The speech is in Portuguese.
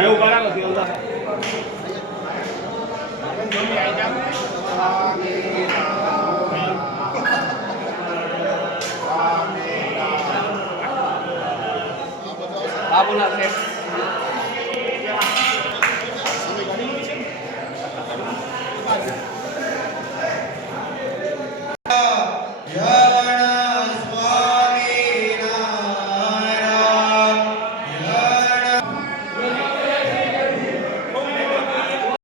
Aí, eu vou lá no fio lá, lá. Vamos lá, vamos lá. Vamos lá, vamos lá.